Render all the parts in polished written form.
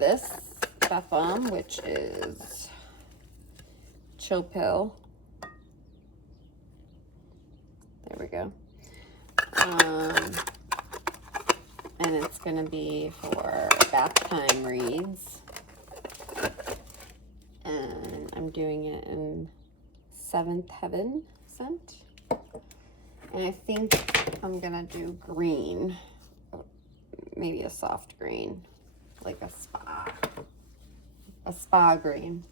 this bath bomb, which is Chill Pill. There we go. And it's gonna be for bath time reads. And I'm doing it in 7th Heaven scent. And I think I'm gonna do green, maybe a soft green, like a spa green.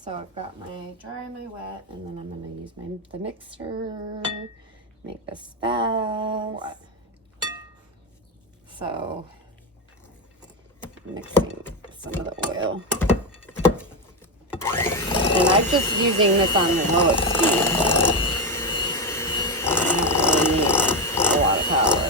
So I've got my dry and my wet, and then I'm gonna use the mixer, make this fast. So mixing some of the oil. And I'm just using this on the lowest speed. I don't really need a lot of power.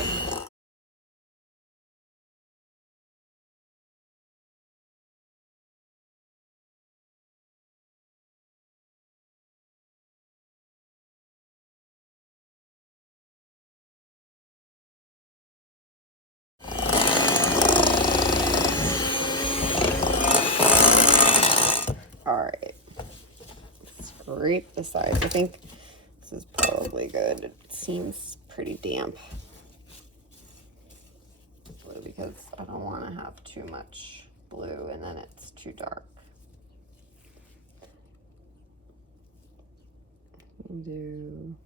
All right, scrape the sides. I think this is probably good. It seems pretty damp blue because I don't want to have too much blue and then it's too dark. We'll do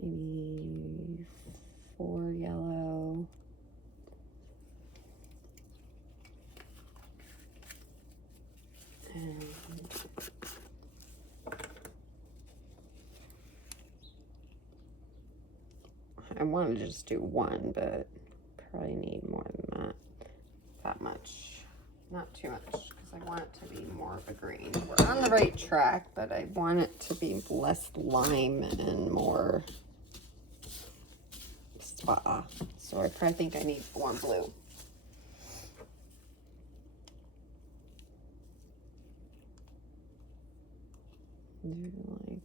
maybe 4 yellow. And I wanted to just do 1, but probably need more than that much. Not too much, because I want it to be more of a green. We're on the right track, but I want it to be less lime and more spa. So I probably think I need more blue. Like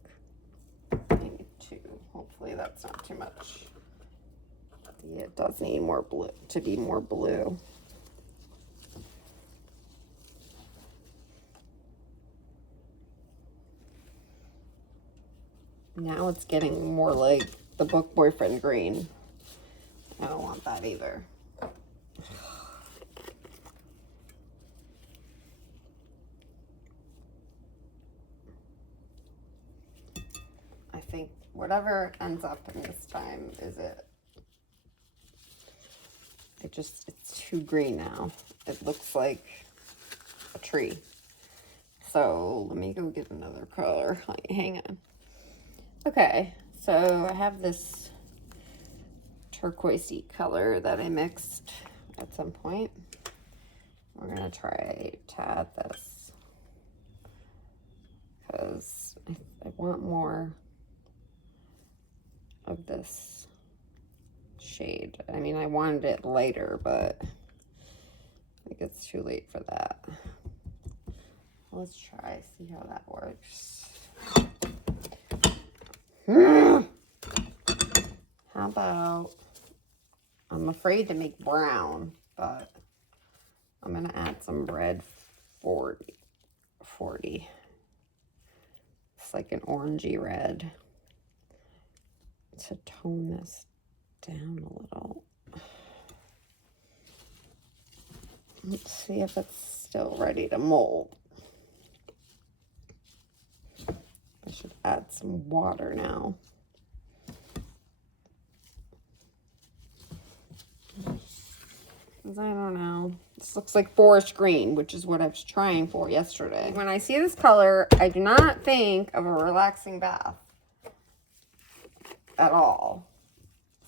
maybe 2. Hopefully that's not too much. Yeah, it does need more blue to be more blue. Now it's getting more like the book boyfriend green. I don't want that either. I think whatever ends up in this time is it. It's too green now. It looks like a tree. So let me go get another color. Hang on. Okay, so I have this turquoisey color that I mixed at some point. We're gonna try to add this because I want more of this shade. I mean, I wanted it lighter, but I think it's too late for that. Let's try, see how that works. How about, I'm afraid to make brown, but I'm gonna add some red 40. It's like an orangey red to tone this down a little. Let's see if it's still ready to mold. I should add some water now. I don't know. This looks like forest green, which is what I was trying for yesterday. When I see this color, I do not think of a relaxing bath at all.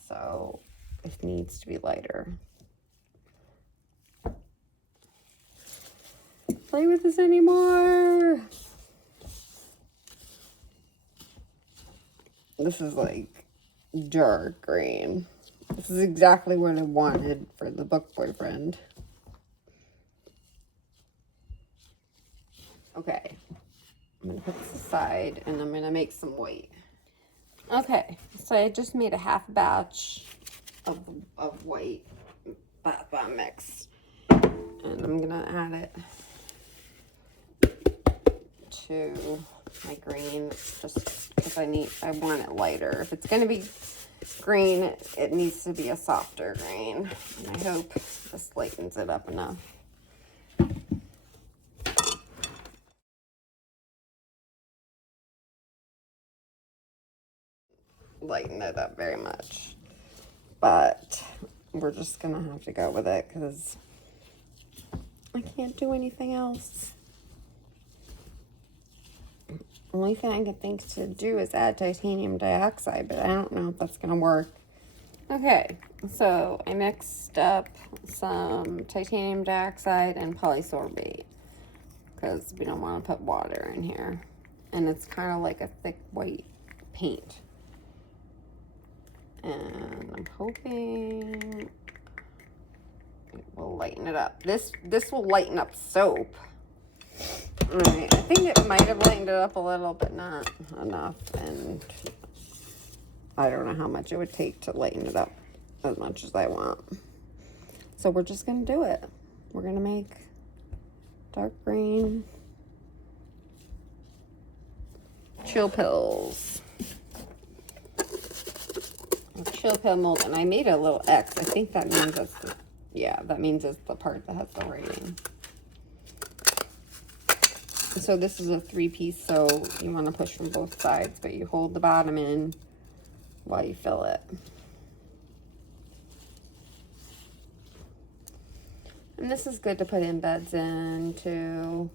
So it needs to be lighter. Play with this anymore. This is like dark green. This is exactly what I wanted for the book boyfriend. Okay, I'm gonna put this aside and I'm gonna make some white. Okay, so I just made a half batch of white bath bomb mix. And I'm gonna add it to my green just because I want it lighter. If it's gonna be green, it needs to be a softer green. And I hope this lightens it up enough. Lighten it up very much, but we're just gonna have to go with it because I can't do anything else. Only thing I can think to do is add titanium dioxide, but I don't know if that's gonna work. Okay, so I mixed up some titanium dioxide and polysorbate because we don't want to put water in here, and it's kind of like a thick white paint. And I'm hoping it will lighten it up. This will lighten up soap. All right, I think it might have lightened it up a little, but not enough. And I don't know how much it would take to lighten it up as much as I want. So we're just gonna do it. We're gonna make dark green chill pills. Chill pill mold, and I made a little X. I think that means that's the, yeah, that means it's the part that has the rating. So this is a 3-piece, so you want to push from both sides, but you hold the bottom in while you fill it. And this is good to put embeds in too.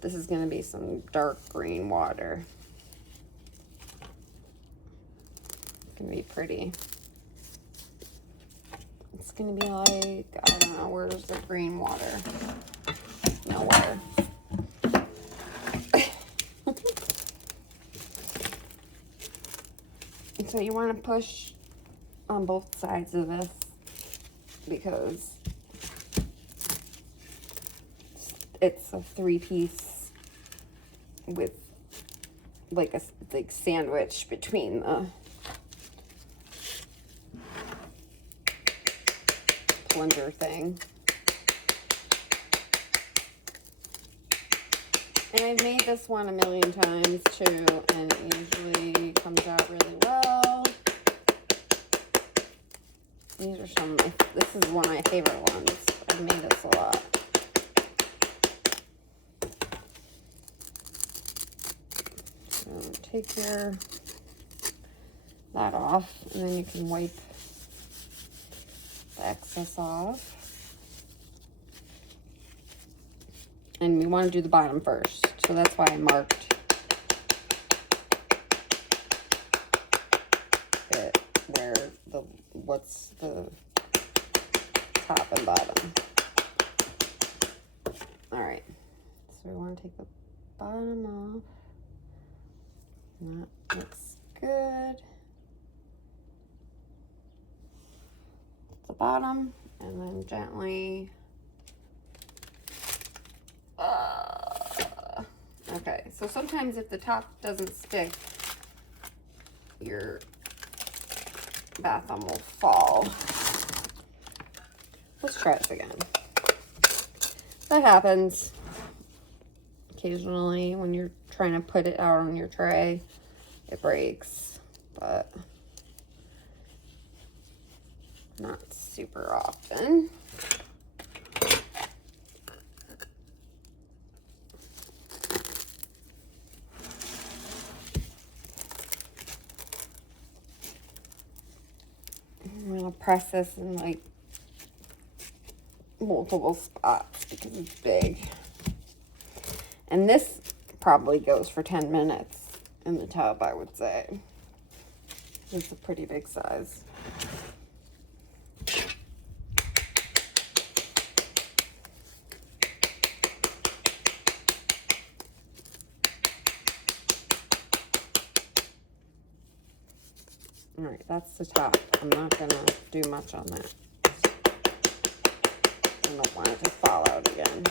This is going to be some dark green water. Gonna be pretty. It's gonna be like, I don't know, where's the green water? Nowhere. So you want to push on both sides of this because it's a 3-piece with like a sandwich between the plunger thing. And I've made this one a million times too, and it usually comes out really well. These are some, this is one of my favorite ones. I've made this a lot. So take that off, and then you can wipe the excess off. And we want to do the bottom first, so that's why I marked it where what's the top and bottom. All right, so we want to take the bottom off. That looks good. The bottom, and then gently. Okay, so sometimes if the top doesn't stick, your bath bomb will fall. Let's try this again. That happens occasionally when you're trying to put it out on your tray. It breaks, but not super often. I'm gonna press this in like multiple spots because it's big. And this probably goes for 10 minutes in the tub, I would say. It's a pretty big size. All right, that's the top. I'm not gonna do much on that. I don't want it to fall out again.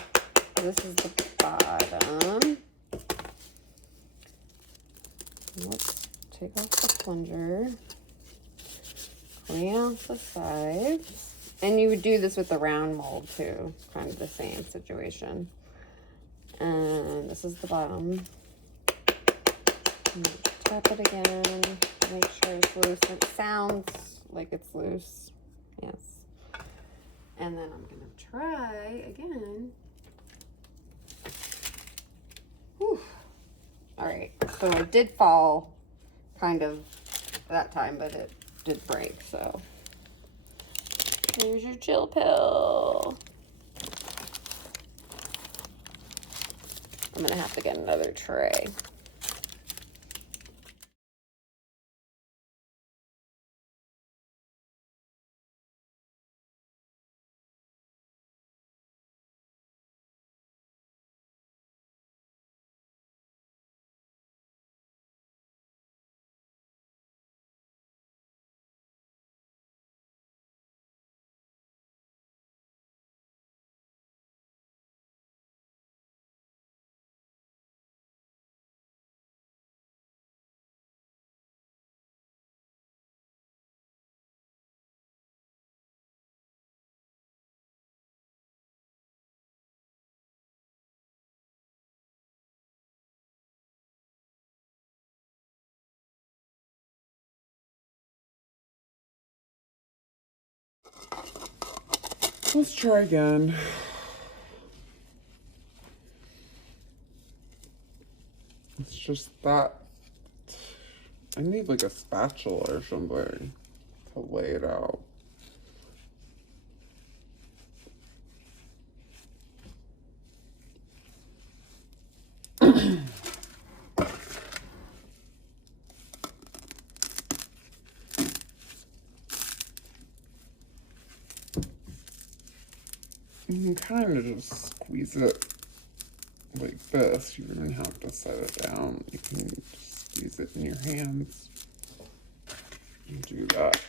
This is the bottom. Let's take off the plunger. Clean off the sides. And you would do this with the round mold too, kind of the same situation. And this is the bottom. Tap it again, make sure it's loose. It sounds like it's loose, yes. And then I'm gonna try again. Whew. All right, so it did fall kind of that time, but it did break, so. Here's your chill pill. I'm gonna have to get another tray. Let's try again. It's just that I need like a spatula or something to lay it out. You can kind of just squeeze it like this. You don't have to set it down. You can just squeeze it in your hands and do that.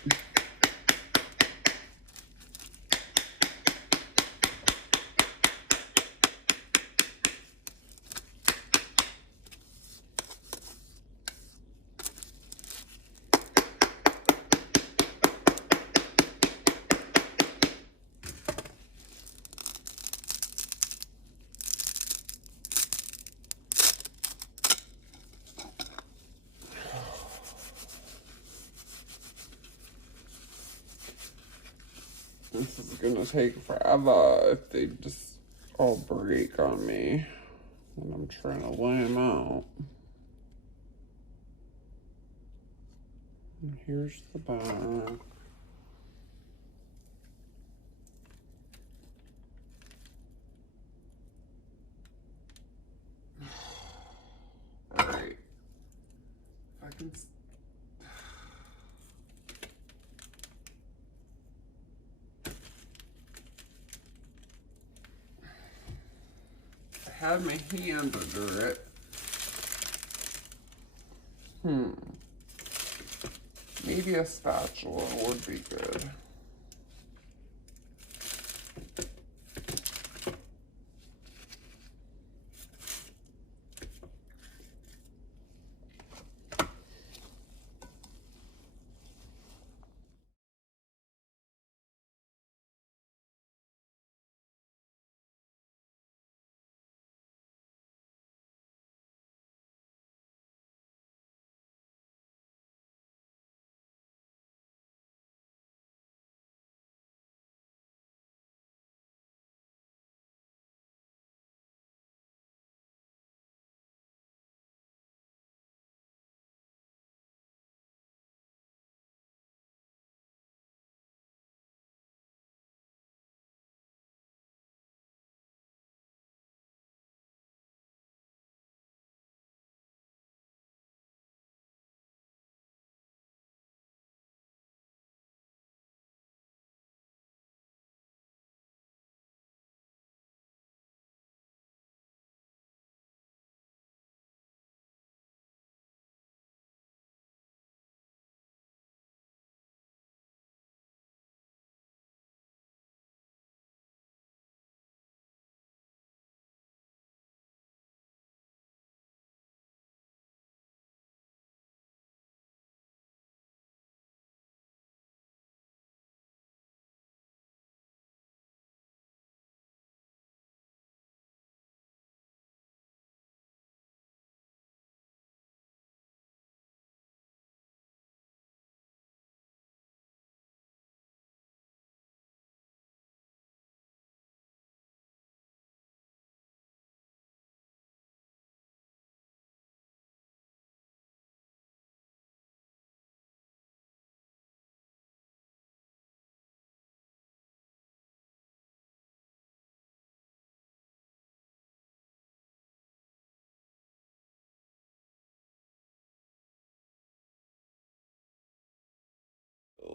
This is gonna take forever if they just all break on me when I'm trying to lay them out. And here's the back. Alright. If I can. I had my hand under it. Maybe a spatula would be good.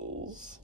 pencils.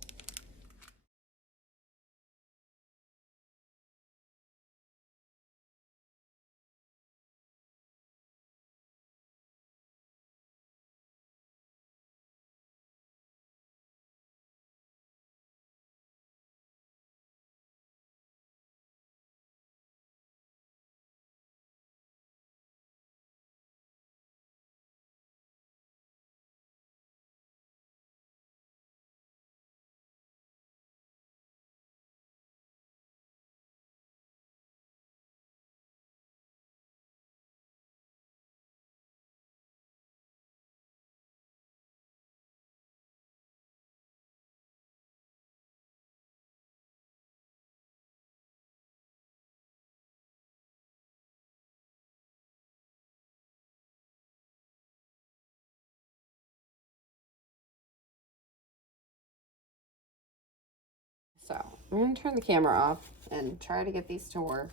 So I'm going to turn the camera off and try to get these to work.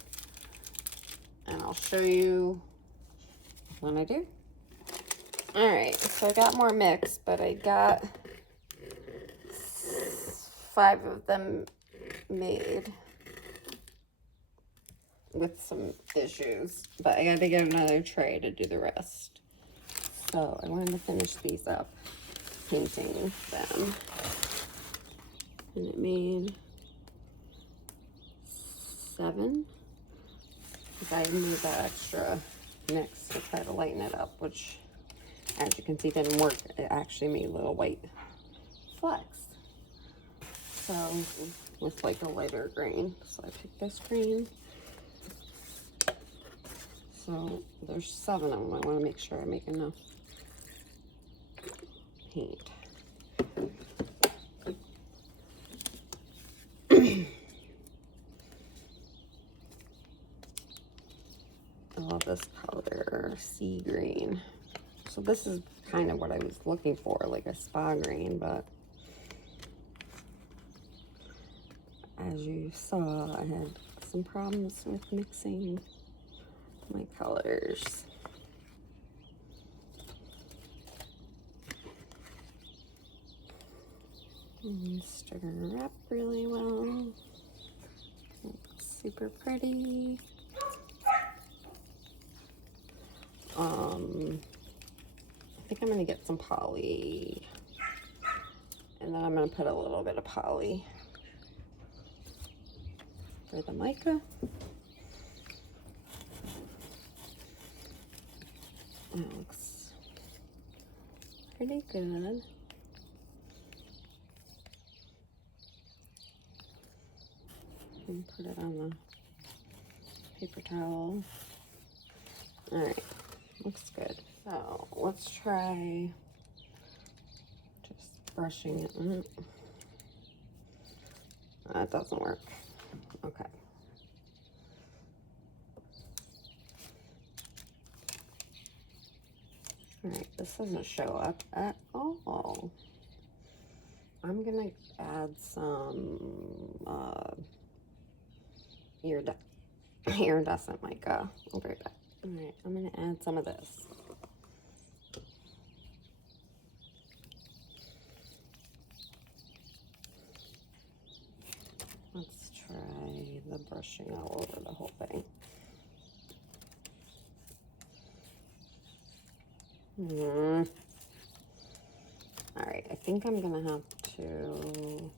And I'll show you when I do. All right, so I got more mix, but I got 5 of them made with some issues, but I got to get another tray to do the rest. So I wanted to finish these up, painting them. And it made 7. Because I made that extra mix to try to lighten it up, which, as you can see, didn't work. It actually made little white flecks. So, with like a lighter green. So I picked this green. So there's 7 of them. I want to make sure I make enough paint. I love this color, sea green. So this is kind of what I was looking for, like a spa green, but as you saw, I had some problems with mixing my colors. And stir her up really well. Looks super pretty. I think I'm gonna get some poly, and then I'm gonna put a little bit of poly for the mica. That looks pretty good. And put it on the paper towel. All right, looks good. So let's try just brushing it in. That doesn't work. Okay. All right, this doesn't show up at all. I'm gonna add some iridescent mica. I'll be right back. All right, I'm gonna add some of this. Let's try the brushing all over the whole thing. All right, I think I'm gonna have to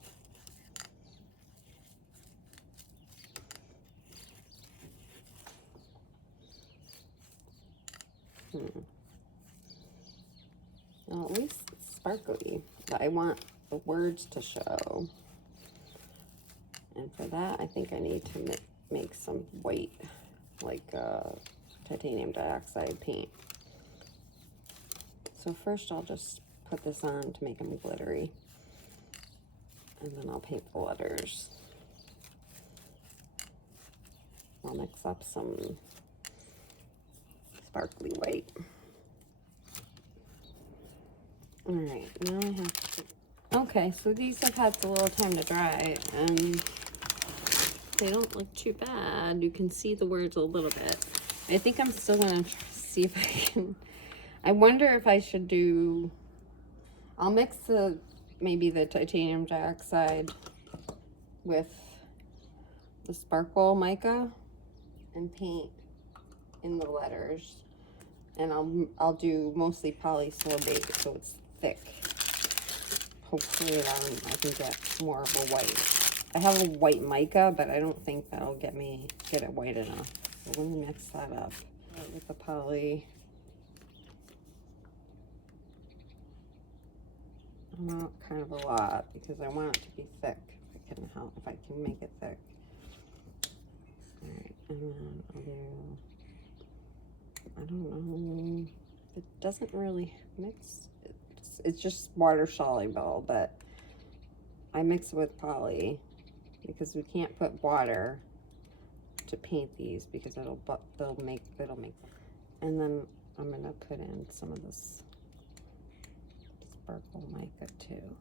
well, at least it's sparkly, but I want the words to show. And for that, I think I need to make some white, like titanium dioxide paint. So first I'll just put this on to make them glittery. And then I'll paint the letters. I'll mix up some sparkly white. All right, now I have to, okay, so these have had a little time to dry, and they don't look too bad. You can see the words a little bit. I think I'm still gonna see if I can, I wonder if I should do, I'll mix the maybe the titanium dioxide with the sparkle mica and paint in the letters. And I'll do mostly polysorbate so it's thick. Hopefully I can get more of a white. I have a white mica, but I don't think that'll get it white enough. So let me mix that up with the poly. Not kind of a lot because I want it to be thick. If I can make it thick. All right, and then I'll do. I don't know. It doesn't really mix. It's just water soluble, but I mix it with poly because we can't put water to paint these because they'll make. And then I'm gonna put in some of this sparkle mica too.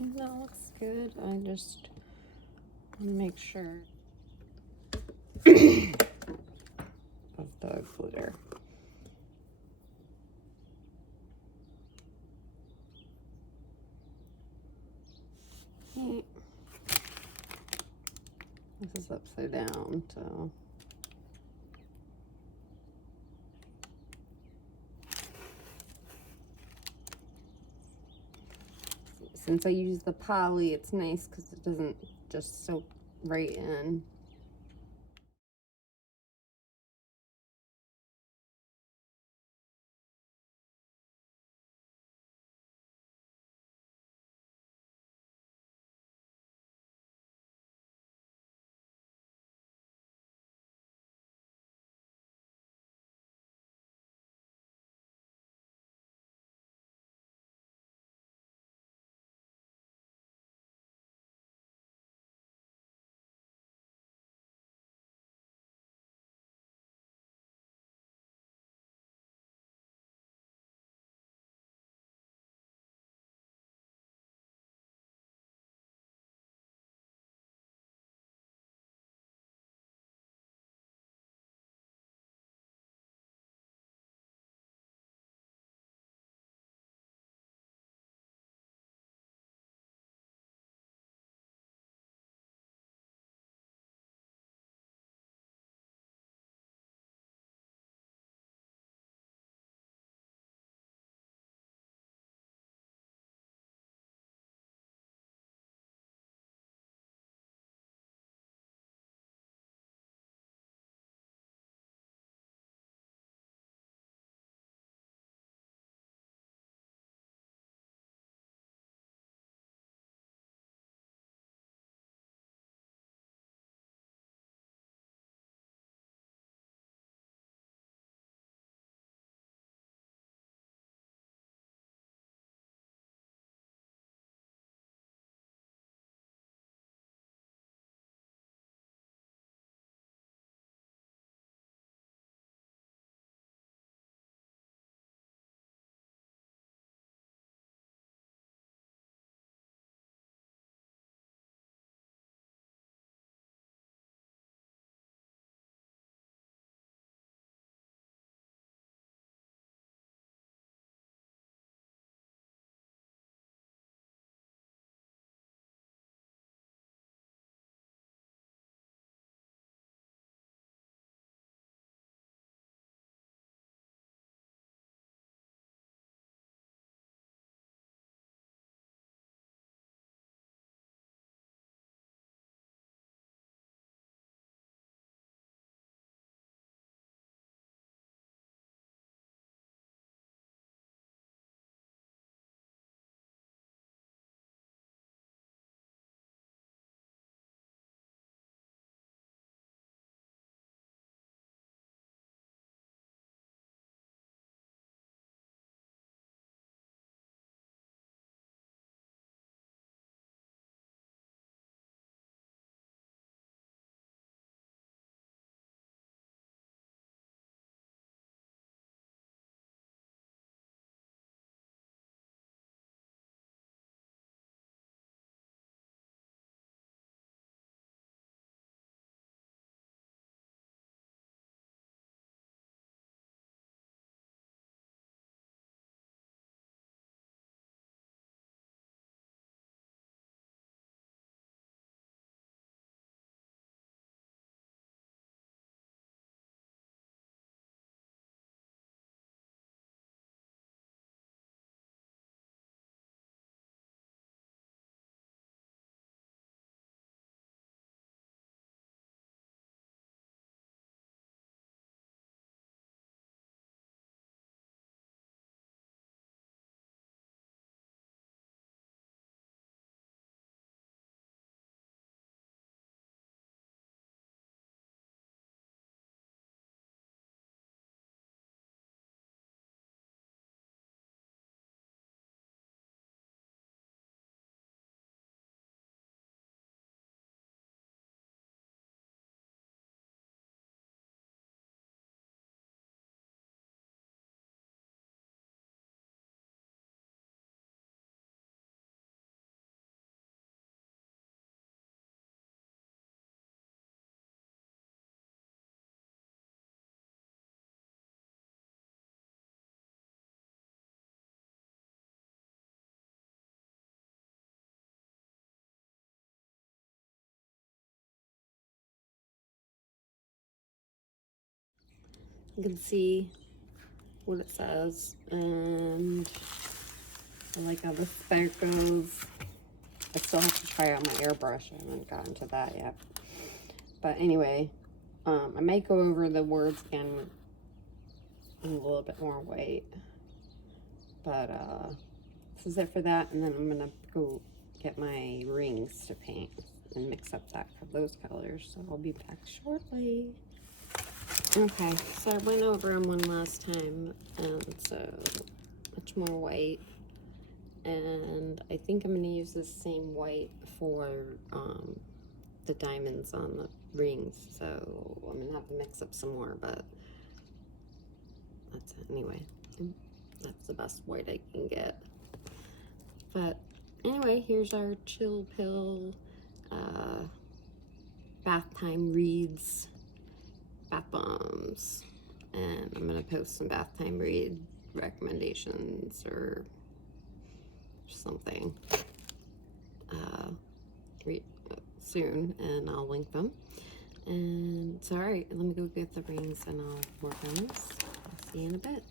And that looks good. I just want to make sure of the glitter. Okay. This is upside down, so since I use the poly, it's nice because it doesn't just soak right in. You can see what it says, and I like how the sparkles. I still have to try out my airbrush. I haven't gotten to that yet. But anyway, I might go over the words again in a little bit more white. But this is it for that, and then I'm gonna go get my rings to paint and mix up those colors. So I'll be back shortly. Okay, so I went over them one last time, and so much more white. And I think I'm going to use the same white for the diamonds on the rings. So I'm going to have to mix up some more, but that's it anyway. That's the best white I can get. But anyway, here's our Chill Pill bath time reads, bath bombs. And I'm going to post some bath time read recommendations or something soon, and I'll link them. And so, all right, let me go get the rings and I'll work on this. I'll see you in a bit.